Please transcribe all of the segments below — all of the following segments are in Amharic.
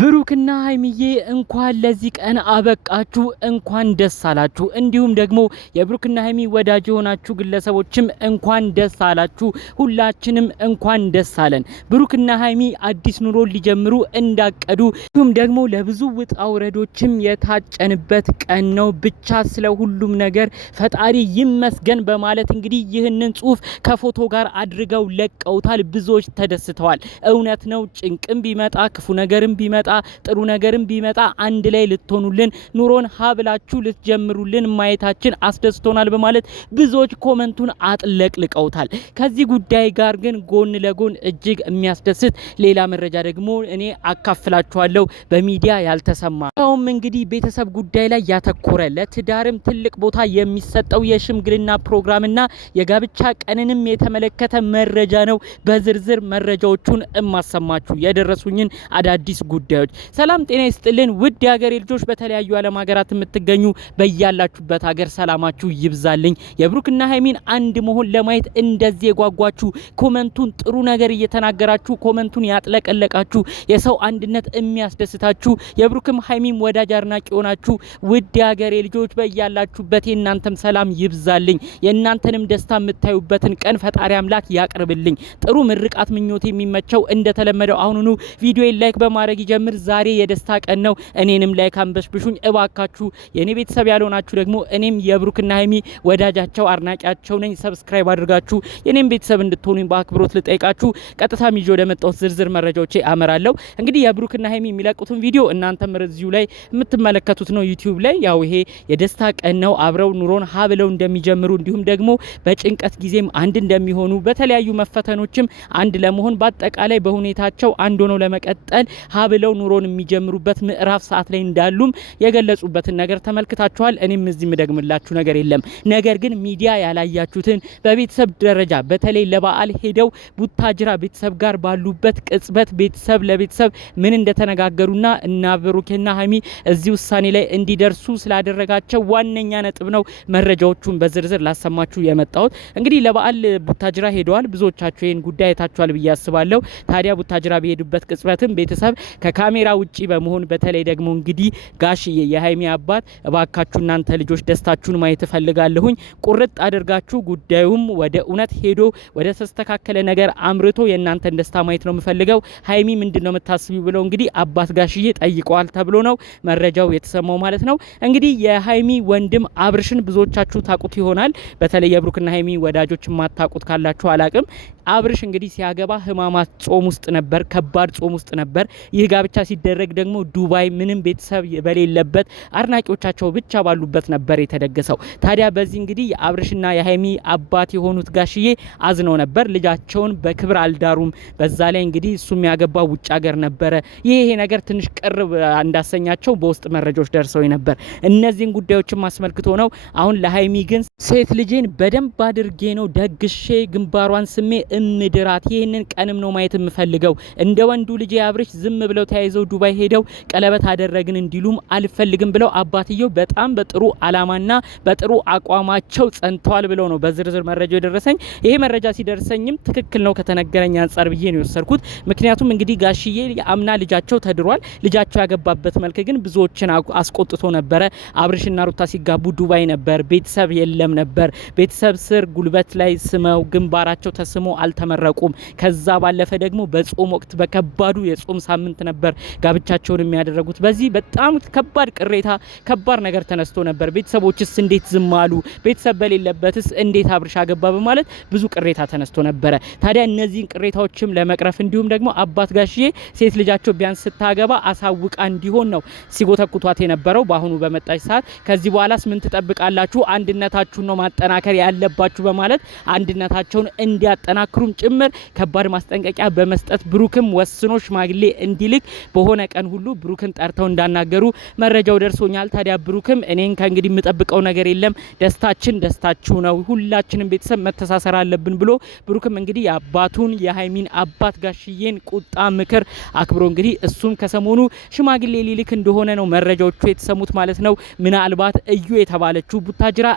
ብሩክና ሀይሚዬ እንኳን ለዚህ ቀን አበቃችሁ፣ እንኳን ደስ አላችሁ። እንዲሁም ደግሞ የብሩክና ሀይሚ ወዳጅ የሆናችሁ ግለሰቦችም እንኳን ደስ አላችሁ። ሁላችንም እንኳን ደስ አለን። ብሩክና ሀይሚ አዲስ ኑሮ ሊጀምሩ እንዳቀዱ እንዲሁም ደግሞ ለብዙ ውጣ ውረዶችም የታጨንበት ቀን ነው። ብቻ ስለ ሁሉም ነገር ፈጣሪ ይመስገን በማለት እንግዲህ ይህንን ጽሁፍ ከፎቶ ጋር አድርገው ለቀውታል። ብዙዎች ተደስተዋል። እውነት ነው። ጭንቅም ቢመጣ ክፉ ነገርም ቢመጣ ጥሩ ነገርም ቢመጣ አንድ ላይ ልትሆኑልን ኑሮን ሀብላችሁ ልትጀምሩልን ማየታችን አስደስቶናል በማለት ብዙዎች ኮመንቱን አጥለቅልቀውታል። ከዚህ ጉዳይ ጋር ግን ጎን ለጎን እጅግ የሚያስደስት ሌላ መረጃ ደግሞ እኔ አካፍላችኋለሁ፣ በሚዲያ ያልተሰማ አሁን እንግዲህ ቤተሰብ ጉዳይ ላይ ያተኮረ ለትዳርም ትልቅ ቦታ የሚሰጠው የሽምግልና ፕሮግራምና የጋብቻ ቀንንም የተመለከተ መረጃ ነው። በዝርዝር መረጃዎቹን እማሰማችሁ የደረሱኝን አዳዲስ ጉዳዮች። ሰላም ጤና ይስጥልን ውድ የሀገሬ ልጆች፣ በተለያዩ ዓለም ሀገራት የምትገኙ በያላችሁበት ሀገር ሰላማችሁ ይብዛልኝ። የብሩክና ሀይሚን አንድ መሆን ለማየት እንደዚህ የጓጓችሁ ኮመንቱን ጥሩ ነገር እየተናገራችሁ ኮመንቱን ያጥለቀለቃችሁ የሰው አንድነት የሚያስደስታችሁ የብሩክም ሀይሚም ወዳጅ አድናቂ ሆናችሁ ውድ የሀገሬ ልጆች በያላችሁበት የእናንተም ሰላም ይብዛልኝ። የእናንተንም ደስታ የምታዩበትን ቀን ፈጣሪ አምላክ ያቅርብልኝ። ጥሩ ምርቃት ምኞት የሚመቸው እንደተለመደው አሁኑኑ ቪዲዮ ላይክ በማድረግ ይጀምር። ዛሬ የደስታ ቀን ነው። እኔንም ላይክ አንበሽብሹኝ እባካችሁ። የኔ ቤተሰብ ያልሆናችሁ ደግሞ እኔም የብሩክና ሀይሚ ወዳጃቸው አድናቂያቸው ነኝ። ሰብስክራይብ አድርጋችሁ የኔም ቤተሰብ እንድትሆኑኝ በአክብሮት ልጠይቃችሁ። ቀጥታ ሚጆ ለመጣው ዝርዝር መረጃዎቼ አመራለሁ። እንግዲህ የብሩክና ሀይሚ የሚለቁትን ቪዲዮ እናንተም እዚሁ ላይ የምትመለከቱት ነው ዩቲዩብ ላይ። ያው ይሄ የደስታ ቀን ነው። አብረው ኑሮን ሀብለው እንደሚጀምሩ እንዲሁም ደግሞ በጭንቀት ጊዜም አንድ እንደሚሆኑ በተለያዩ መፈተኖችም አንድ ለመሆን በአጠቃላይ በሁኔታቸው አንድ ሆነው ለመቀጠል ሀብለው ኑሮን የሚጀምሩበት ምዕራፍ ሰዓት ላይ እንዳሉም የገለጹበትን ነገር ተመልክታችኋል። እኔም እዚህ ምደግምላችሁ ነገር የለም። ነገር ግን ሚዲያ ያላያችሁትን በቤተሰብ ደረጃ በተለይ ለበዓል ሄደው ቡታጅራ ቤተሰብ ጋር ባሉበት ቅጽበት ቤተሰብ ለቤተሰብ ምን እንደተነጋገሩና እና ብሩክና ሀይሚ እዚህ ውሳኔ ላይ እንዲደርሱ ስላደረጋቸው ዋነኛ ነጥብ ነው መረጃዎቹን በዝርዝር ላሰማችሁ የመጣሁት። እንግዲህ ለበዓል ቡታጅራ ሄደዋል። ብዙዎቻችሁ ይህን ጉዳይ አይታችኋል ብዬ አስባለሁ። ታዲያ ቡታጅራ በሄዱበት ቅጽበትም ቤተሰብ ከካሜራ ውጪ በመሆን በተለይ ደግሞ እንግዲህ ጋሽዬ የሀይሚ አባት እባካችሁ እናንተ ልጆች ደስታችሁን ማየት ፈልጋለሁኝ፣ ቁርጥ አድርጋችሁ ጉዳዩም ወደ እውነት ሄዶ ወደ ተስተካከለ ነገር አምርቶ የእናንተን ደስታ ማየት ነው የምፈልገው። ሀይሚ ምንድነው የምታስቢው ብለው እንግዲህ አባት ጋሽዬ ጠይቀዋል ተብሎ ነው መረጃው የተሰማው ማለት ነው። እንግዲህ የሀይሚ ወንድም አብርሽን ብዙዎቻችሁ ታቁት ይሆናል። በተለይ የብሩክና ሀይሚ ወዳጆች ማታቁት ካላችሁ አላቅም። አብርሽ እንግዲህ ሲያገባ ህማማት ጾም ውስጥ ነበር፣ ከባድ ጾም ውስጥ ነበር። ይህ ጋብቻ ሲደረግ ደግሞ ዱባይ ምንም ቤተሰብ በሌለበት አድናቂዎቻቸው ብቻ ባሉበት ነበር የተደገሰው። ታዲያ በዚህ እንግዲህ የአብርሽና የሀይሚ አባት የሆኑት ጋሽዬ አዝነው ነበር። ልጃቸውን በክብር አልዳሩም። በዛ ላይ እንግዲህ እሱም ያገባው ውጭ ሀገር ነበረ። ይሄ ነገር ትንሽ ቅርብ እንዳሰኛቸው በውስጥ መረጃዎች ደርሰው ነበር። እነዚህን ጉዳዮችም አስመልክቶ ነው። አሁን ለሀይሚ ግን ሴት ልጄን በደንብ አድርጌ ነው ደግሼ ግንባሯን ስሜ እምድራት፣ ይህንን ቀንም ነው ማየት የምፈልገው። እንደ ወንዱ ልጅ አብርሽ ዝም ብለው ተያይዘው ዱባይ ሄደው ቀለበት አደረግን እንዲሉም አልፈልግም ብለው አባትየው በጣም በጥሩ አላማና በጥሩ አቋማቸው ጸንተዋል ብለው ነው በዝርዝር መረጃው የደረሰኝ። ይሄ መረጃ ሲደርሰኝም ትክክል ነው ከተነገረኝ አንጻር ብዬ ነው የወሰድኩት። ምክንያቱም እንግዲህ ጋሽዬ አምና ልጃቸው ተድሯል። ልጃቸው ያገባበት መልክ ግን ብዙዎችን አስቆጥቶ ነበረ። አብርሽና ሩታ ሲጋቡ ዱባይ ነበር፣ ቤተሰብ የለም ነበር። ቤተሰብ ስር ጉልበት ላይ ስመው ግንባራቸው ተስሞ አልተመረቁም። ከዛ ባለፈ ደግሞ በጾም ወቅት በከባዱ የጾም ሳምንት ነበር ጋብቻቸውን የሚያደርጉት። በዚህ በጣም ከባድ ቅሬታ ከባድ ነገር ተነስቶ ነበር። ቤተሰቦችስ እንዴት ዝም አሉ? ቤተሰብ በሌለበትስ እንዴት አብርሽ አገባ? በማለት ብዙ ቅሬታ ተነስቶ ነበረ። ታዲያ እነዚህን ቅሬታዎችም ለመቅረፍ እንዲሁም ደግሞ አባት ጋሽዬ ሴት ልጃቸው ቢያንስ ስታገባ አሳውቃ እንዲሆን ነው ሲጎተኩቷት የነበረው። በአሁኑ በመጣች ሰዓት ከዚህ በኋላስ ምን ትጠብቃላችሁ? አንድነታችሁን ነው ማጠናከር ያለባችሁ በማለት አንድነታቸውን እንዲያጠናክሩም ጭምር ከባድ ማስጠንቀቂያ በመስጠት ብሩክም ወስኖ ሽማግሌ እንዲልክ በሆነ ቀን ሁሉ ብሩክን ጠርተው እንዳናገሩ መረጃው ደርሶኛል። ታዲያ ብሩክም እኔን ከእንግዲህ የምጠብቀው ነገር የለም፣ ደስታችን ደስታችሁ ነው፣ ሁላችንም ቤተሰብ መተሳሰር አለብን ብሎ ብሩክም እንግዲህ የአባቱን የሀይሚን አባት ጋሽዬን ቁጣ ምክር አክብሮ እንግዲህ እሱም ከሰሞኑ ሽማግሌ ሊልክ እንደሆነ ነው መረጃዎቹ የተሰሙት ማለት ነው። ምናልባት እዩ የተባለችው ቡታጅራ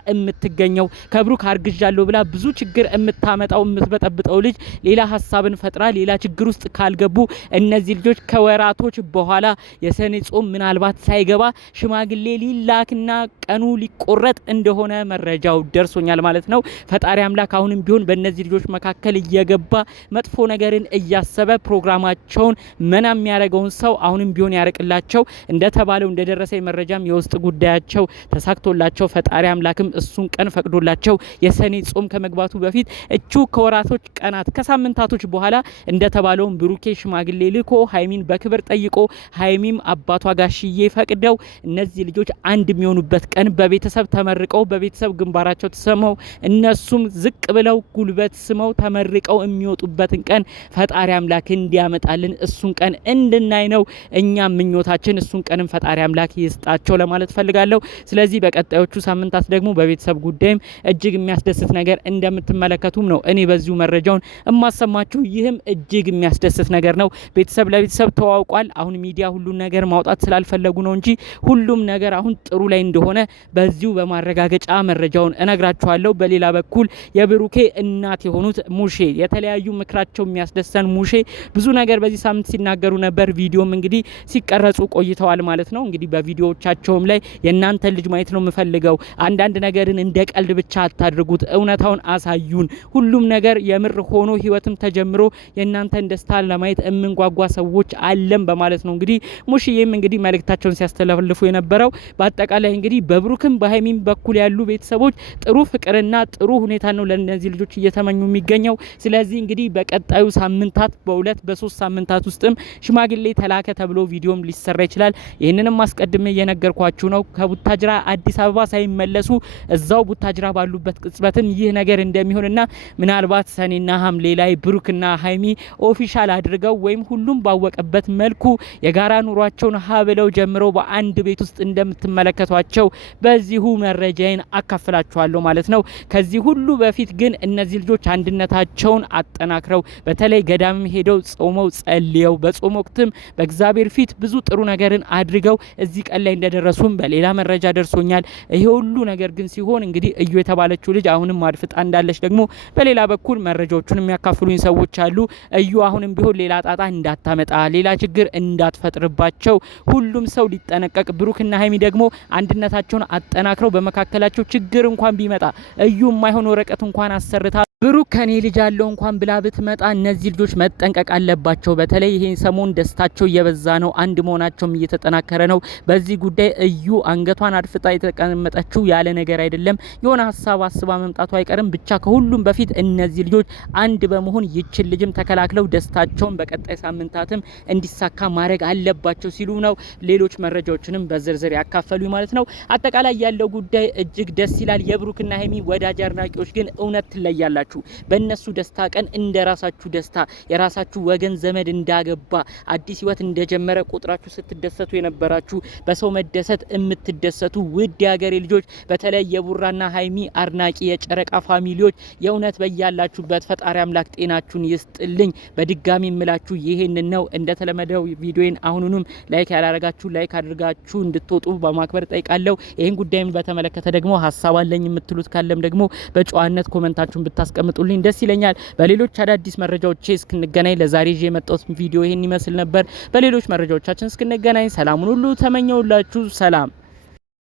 የምትገኘው። ከብሩክ አርግዣለሁ ብላ ብዙ ችግር የምታመጣው የምትበጠብጠው ልጅ ሌላ ሀሳብን ፈጥራ ሌላ ችግር ውስጥ ካልገቡ እነዚህ ልጆች ከወራቶች በኋላ የሰኔ ጾም ምናልባት ሳይገባ ሽማግሌ ሊላክና ቀኑ ሊቆረጥ እንደሆነ መረጃው ደርሶኛል ማለት ነው። ፈጣሪ አምላክ አሁንም ቢሆን በእነዚህ ልጆች መካከል እየገባ መጥፎ ነገርን እያሰበ ፕሮግራማቸውን መና የሚያደርገውን ሰው አሁንም ቢሆን ያርቅላቸው። እንደተባለው እንደደረሰ መረጃም የውስጥ ጉዳያቸው ተሳክቶላቸው ፈጣሪ አምላክም እሱን ቀን ፈቅዶላቸው የሰኔ ጾም ከመግባቱ በፊት እቹ ከወራቶች ቀናት ከሳምንታቶች በኋላ እንደተባለው ብሩኬ ሽማግሌ ልኮ ሀይሚን በክብር ጠይቆ ሀይሚም አባቷ ጋሽዬ ፈቅደው እነዚህ ልጆች አንድ የሚሆኑበት ቀን በቤተሰብ ተመርቀው በቤተሰብ ግንባራቸው ተሰመው እነሱም ዝቅ ብለው ጉልበት ስመው ተመርቀው የሚወጡበትን ቀን ፈጣሪ አምላክ እንዲያመጣልን እሱን ቀን እንድናይ ነው እኛ ምኞታችን። እሱን ቀንም ፈጣሪ አምላክ ይስጣቸው ለማለት ፈልጋለሁ። ስለዚህ በቀጣዮቹ ሳምንታት ደግሞ በቤተሰብ ጉዳይም እጅግ የሚያስደስት ነገር እንደምትመለከቱም ነው እኔ በዚሁ መረጃውን እማሰማችሁ። ይህም እጅግ የሚያስደስት ነገር ነው። ቤተሰብ ለቤተሰብ ተዋውቋል። አሁን ሚዲያ ሁሉን ነገር ማውጣት ስላልፈለጉ ነው እንጂ ሁሉም ነገር አሁን ጥሩ ላይ እንደሆነ በዚሁ በማረጋገጫ መረጃውን እነግራችኋለሁ። በሌላ በኩል የብሩኬ እናት የሆኑት ሙሼ የተለያዩ ምክራቸው የሚያስደስተን ሙሼ ብዙ ነገር በዚህ ሳምንት ሲናገሩ ነበር። ቪዲዮም እንግዲህ ሲቀረጹ ቆይተዋል ማለት ነው። እንግዲህ በቪዲዮዎቻቸውም ላይ የእናንተ ልጅ ማየት ነው የምፈልገው፣ አንዳንድ ነገርን እንደ ቀልድ ብቻ አታድርጉት፣ እውነታውን አሳዩን፣ ሁሉም ነገር የምር ሆኖ ህይወትም ተጀምሮ የእናንተን ደስታ ለማየት የምንጓጓ ሰዎች አለም በማለት ነው እንግዲህ ሙሽዬም እንግዲህ መልእክታቸውን ሲያስተላልፉ የነበረው። በአጠቃላይ እንግዲህ በብሩክም በሀይሚም በኩል ያሉ ቤተሰቦች ጥሩ ፍቅርና ጥሩ ሁኔታ ነው ለነዚህ ልጆች እየተመኙ የሚገኘው። ስለዚህ እንግዲህ በቀጣዩ ሳምንታት በሁለት በሶስት ሳምንታት ውስጥም ሽማግሌ ተላከ ተብሎ ቪዲዮም ሊሰራ ይችላል። ይህንንም አስቀድሜ እየነገርኳችሁ ነው። ከቡታጅራ አዲስ አበባ ሳይመለሱ እዛው ቡታጅራ ባሉበት ቅጽበትም ይህ ነገር እንደሚሆንና ምናልባት ሰኔና ሐምሌ ላይ ብሩክና ሀይሚ ኦፊሻል አድርገው ወይም ሁሉም ባወቀበት መልኩ የጋራ ኑሯቸውን ሀብለው ጀምረው በአንድ ቤት ውስጥ እንደምትመለከቷቸው በዚሁ መረጃዬን አካፍላችኋለሁ ማለት ነው። ከዚህ ሁሉ በፊት ግን እነዚህ ልጆች አንድነታቸውን አጠናክረው በተለይ ገዳም ሄደው ጾመው ጸልየው በጾም ወቅትም በእግዚአብሔር ፊት ብዙ ጥሩ ነገርን አድርገው እዚህ ቀን ላይ እንደደረሱም በሌላ መረጃ ደርሶኛል። ይሄ ሁሉ ነገር ግን ሲሆን እንግዲህ እዩ የተባለችው ልጅ አሁንም አድፍጣ እንዳለች ደግሞ በሌላ በኩል መረጃዎቹን የሚያካፍሉኝ ሰዎች አሉ። እዩ አሁንም ቢሆን ሌላ ጣጣ እንዳታመጣ ሌላ ችግር እንዳትፈጥርባቸው ሁሉም ሰው ሊጠነቀቅ፣ ብሩክና ሀይሚ ደግሞ አንድነታቸውን አጠናክረው በመካከላቸው ችግር እንኳን ቢመጣ እዩ የማይሆን ወረቀት እንኳን አሰርታ ብሩክ ከኔ ልጅ ያለው እንኳን ብላ ብትመጣ እነዚህ ልጆች መጠንቀቅ አለባቸው። በተለይ ይሄን ሰሞን ደስታቸው እየበዛ ነው፣ አንድ መሆናቸውም እየተጠናከረ ነው። በዚህ ጉዳይ እዩ አንገቷን አድፍጣ የተቀመጠችው ያለ ነገር አይደለም። የሆነ ሀሳብ አስባ መምጣቱ አይቀርም። ብቻ ከሁሉም በፊት እነዚህ ልጆች አንድ በመሆን ይችን ልጅም ተከላክለው ደስታቸውን በቀጣይ ሳምንታትም እንዲሳካ ማድረግ አለባቸው ሲሉ ነው ሌሎች መረጃዎችንም በዝርዝር ያካፈሉ ማለት ነው። አጠቃላይ ያለው ጉዳይ እጅግ ደስ ይላል። የብሩክና ሀይሚ ወዳጅ አድናቂዎች ግን እውነት ትለያላችሁ። በእነሱ ደስታ ቀን እንደራሳችሁ ደስታ የራሳችሁ ወገን ዘመድ እንዳገባ አዲስ ህይወት እንደጀመረ ቁጥራችሁ ስትደሰቱ የነበራችሁ በሰው መደሰት የምትደሰቱ ውድ የሀገሬ ልጆች በተለይ የቡራና ሀይሚ አድናቂ የጨረቃ ፋሚሊዎች የእውነት በያላችሁበት ፈጣሪ አምላክ ጤናችሁን ይስጥልኝ። በድጋሚ የምላችሁ ይሄንን ነው። እንደተለመደው ቪዲዮን አሁኑንም ላይክ ያላረጋችሁ ላይክ አድርጋችሁ እንድትወጡ በማክበር ጠይቃለሁ። ይሄን ጉዳይም በተመለከተ ደግሞ ሀሳብ አለኝ የምትሉት ካለም ደግሞ በጨዋነት ኮሜንታችሁን ብታስቀምጡልኝ ደስ ይለኛል። በሌሎች አዳዲስ መረጃዎች እስክንገናኝ ለዛሬ ይዤ የመጣሁት ቪዲዮ ይሄን ይመስል ነበር። በሌሎች መረጃዎቻችን እስክንገናኝ ሰላሙን ሁሉ ተመኘውላችሁ። ሰላም